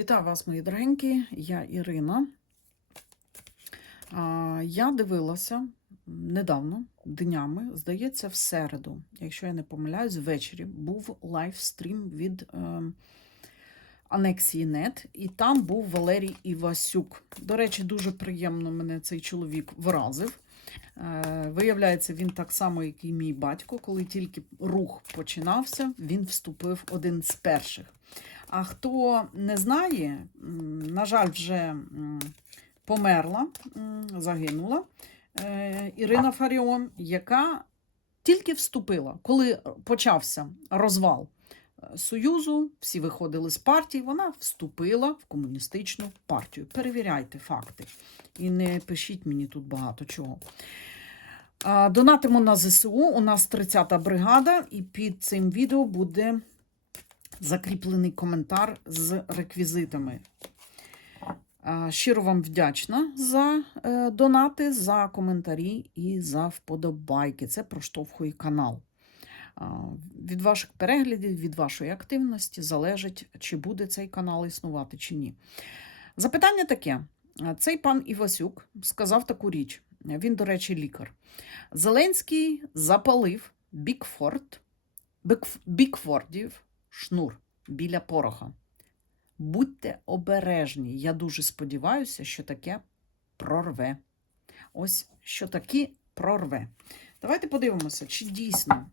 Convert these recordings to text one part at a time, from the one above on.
Вітаю вас, мої дорогенькі, я Ірина. Я дивилася недавно, днями, здається, в середу, якщо я не помиляюсь, ввечері був лайвстрім від е, Анексії Нет, і там був Валерій Івасюк. До речі, дуже приємно мене цей чоловік вразив. Е, Виявляється, він так само, як і мій батько, коли тільки рух починався, він вступив один з перших. А хто не знає, на жаль, вже померла, загинула е, Ірина Фаріон, яка тільки вступила, коли почався розвал е, Союзу, всі виходили з партії, вона вступила в комуністичну партію. Перевіряйте факти. І не пишіть мені тут багато чого. Донатимо на ЗСУ. У нас 30-та бригада, і під цим відео буде закріплений коментар з реквізитами. Щиро вам вдячна за е, донати, за коментарі і за вподобайки. Це проштовхує канал. Від ваших переглядів, від вашої активності залежить, чи буде цей канал існувати, чи ні. Запитання таке: цей пан Івасюк сказав таку річ. Він, до речі, лікар. Зеленський запалив Бікфорд, Бікфордів шнур біля пороха. Будьте обережні. Я дуже сподіваюся, що таке прорве. Ось що таке прорве. Давайте подивимося, чи дійсно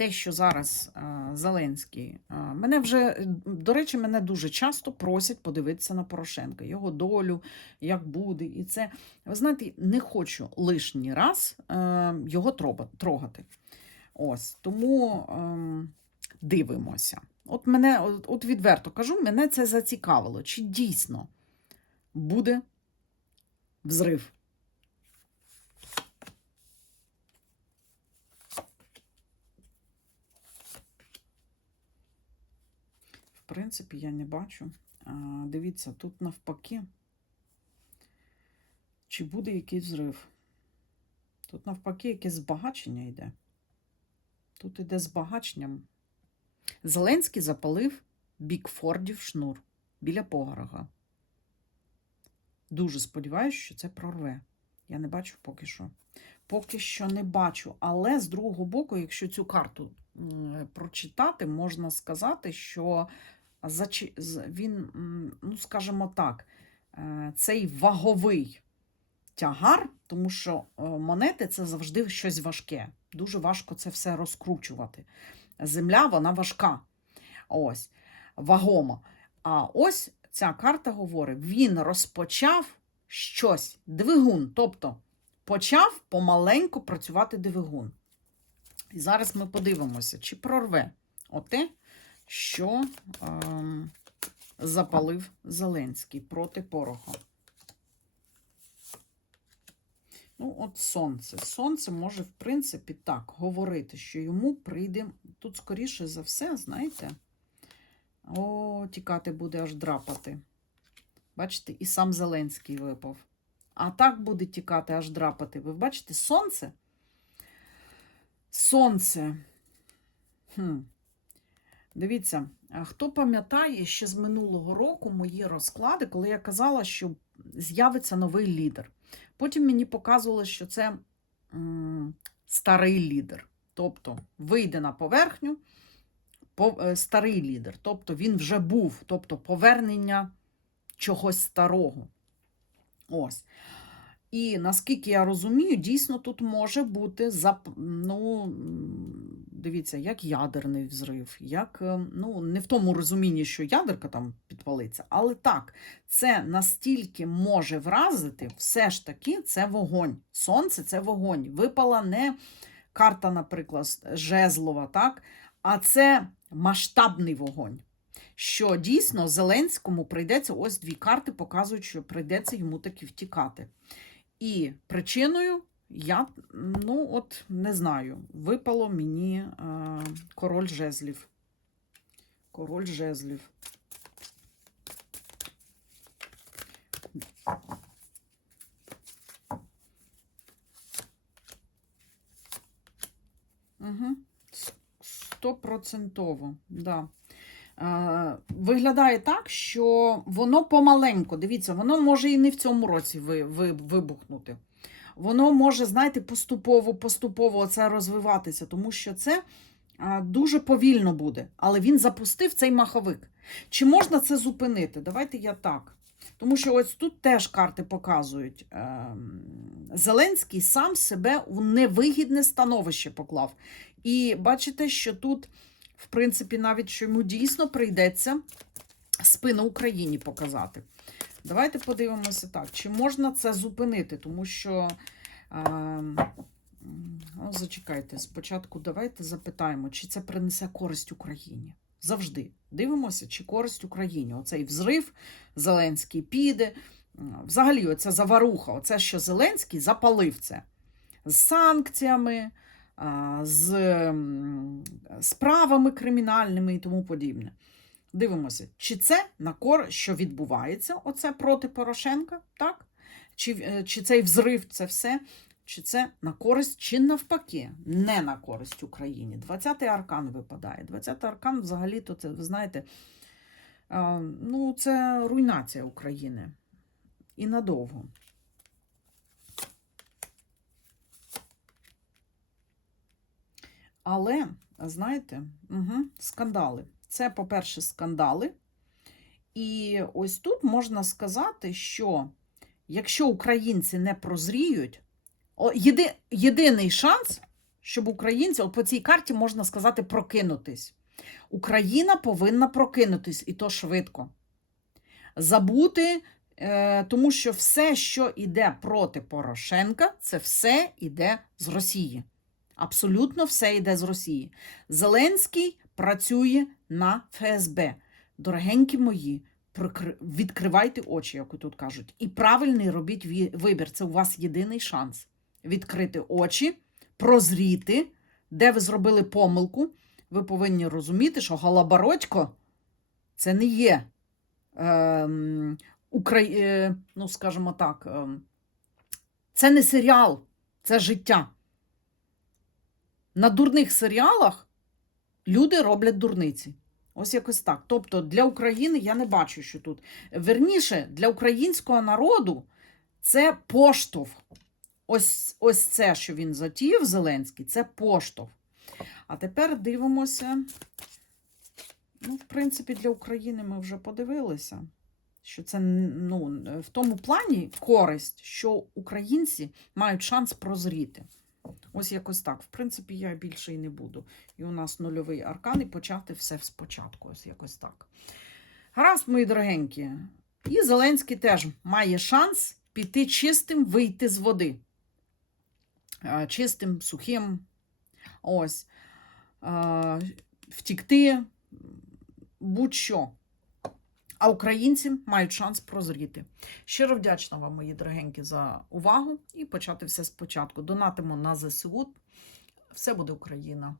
те, що зараз е, Зеленський. е, мене вже, до речі, мене дуже часто просять подивитися на Порошенка, його долю, як буде. І це, ви знаєте, не хочу лишній раз е, його трогати. Ось тому ем, дивимося. От мене, от, відверто кажу, мене це зацікавило. Чи дійсно буде взрив? В принципі, я не бачу. Дивіться, тут навпаки. Чи буде якийсь взрив? Тут навпаки якесь збагачення йде. Тут іде збагаченням. Зеленський запалив Бікфордів шнур біля погорога. Дуже сподіваюся, що це прорве. Я не бачу поки що. Поки що не бачу. Але з другого боку, якщо цю карту прочитати, можна сказати, що він, ну скажімо так, е, цей ваговий тягар, тому що е, монети це завжди щось важке. Дуже важко це все розкручувати. Земля, вона важка. Ось, вагома. А ось ця карта говорить: він розпочав щось, двигун. Тобто почав помаленьку працювати двигун. І зараз ми подивимося, чи прорве оте, що ем, запалив Зеленський проти Пороха. Ну, от сонце. Сонце може, в принципі, так говорити, що йому прийде. Тут, скоріше за все, знаєте, о, тікати буде аж драпати. Бачите, і сам Зеленський випав. А так буде тікати, аж драпати. Ви бачите, сонце? Сонце. Хм. Дивіться, хто пам'ятає ще з минулого року мої розклади, коли я казала, що з'явиться новий лідер. Потім мені показувало, що це старий лідер. Тобто вийде на поверхню по, е, старий лідер. Тобто він вже був, тобто повернення чогось старого. Ось. І наскільки я розумію, дійсно тут може бути ну, дивіться, як ядерний взрив, як е, ну, не в тому розумінні, що ядерка там підпалиться, але так, це настільки може вразити, все ж таки, це вогонь. Сонце це вогонь. Випала не карта, наприклад, жезлова, так? а це масштабний вогонь. Що дійсно Зеленському прийдеться, ось дві карти показують, що прийдеться йому таки втікати. І причиною я, ну, от не знаю, випало мені е, король жезлів. Король жезлів. Угу. Стопроцентово, да. Е, Виглядає так, що воно помаленьку, дивіться, воно може і не в цьому році ви, ви, вибухнути. Воно може, знаєте, поступово, поступово це розвиватися, тому що це дуже повільно буде. Але він запустив цей маховик. Чи можна це зупинити? Давайте я так. Тому що ось тут теж карти показують. ем, Зеленський сам себе у невигідне становище поклав. І бачите, що тут, в принципі, навіть що йому дійсно прийдеться спину Україні показати. Давайте подивимося так, чи можна це зупинити, тому що. ем, Ну, зачекайте, спочатку давайте запитаємо, чи це принесе користь Україні. Завжди дивимося, чи користь Україні. Оцей взрив Зеленський піде. Взагалі, оця заваруха, оце, що Зеленський запалив це з санкціями, з справами кримінальними і тому подібне. Дивимося, чи це на кор, що відбувається, оце проти Порошенка, так? Чи, е, чи цей взрив це все чи це на користь, чи навпаки, не на користь Україні. 20-й аркан випадає. 20-й аркан взагалі-то це, ви знаєте, ну, це руйнація України. І надовго. Але, знаєте, угу, скандали. Це, по-перше, скандали. І ось тут можна сказати, що якщо українці не прозріють, єди, єдиний шанс, щоб українці, от по цій карті можна сказати, прокинутись. Україна повинна прокинутись, і то швидко. Забути, е, тому що все, що йде проти Порошенка, це все йде з Росії. Абсолютно все йде з Росії. Зеленський працює на ФСБ. Дорогенькі мої, відкривайте очі, як тут кажуть, і правильний робіть вибір. Це у вас єдиний шанс відкрити очі, прозріти, де ви зробили помилку. Ви повинні розуміти, що Галабородько це не є, ем, Украї... е, ну, скажімо так, ем, це не серіал, це життя. На дурних серіалах люди роблять дурниці. Ось якось так. Тобто для України я не бачу, що тут. Верніше, для українського народу це поштовх. Ось, ось це, що він затіяв, Зеленський, це поштовх. А тепер дивимося. Ну, в принципі, для України ми вже подивилися, що це ну, в тому плані користь, що українці мають шанс прозріти. Ось якось так. В принципі, я більше і не буду. І у нас нульовий аркан, і почати все спочатку. Ось якось так. Гаразд, мої дорогенькі. І Зеленський теж має шанс піти чистим, вийти з води. Е, Чистим, сухим. Ось. Е, Втікти, будь-що. А українці мають шанс прозріти. Щиро вдячна вам, мої дорогенькі, за увагу і почати все спочатку. Донатимо на ЗСУ. Все буде Україна.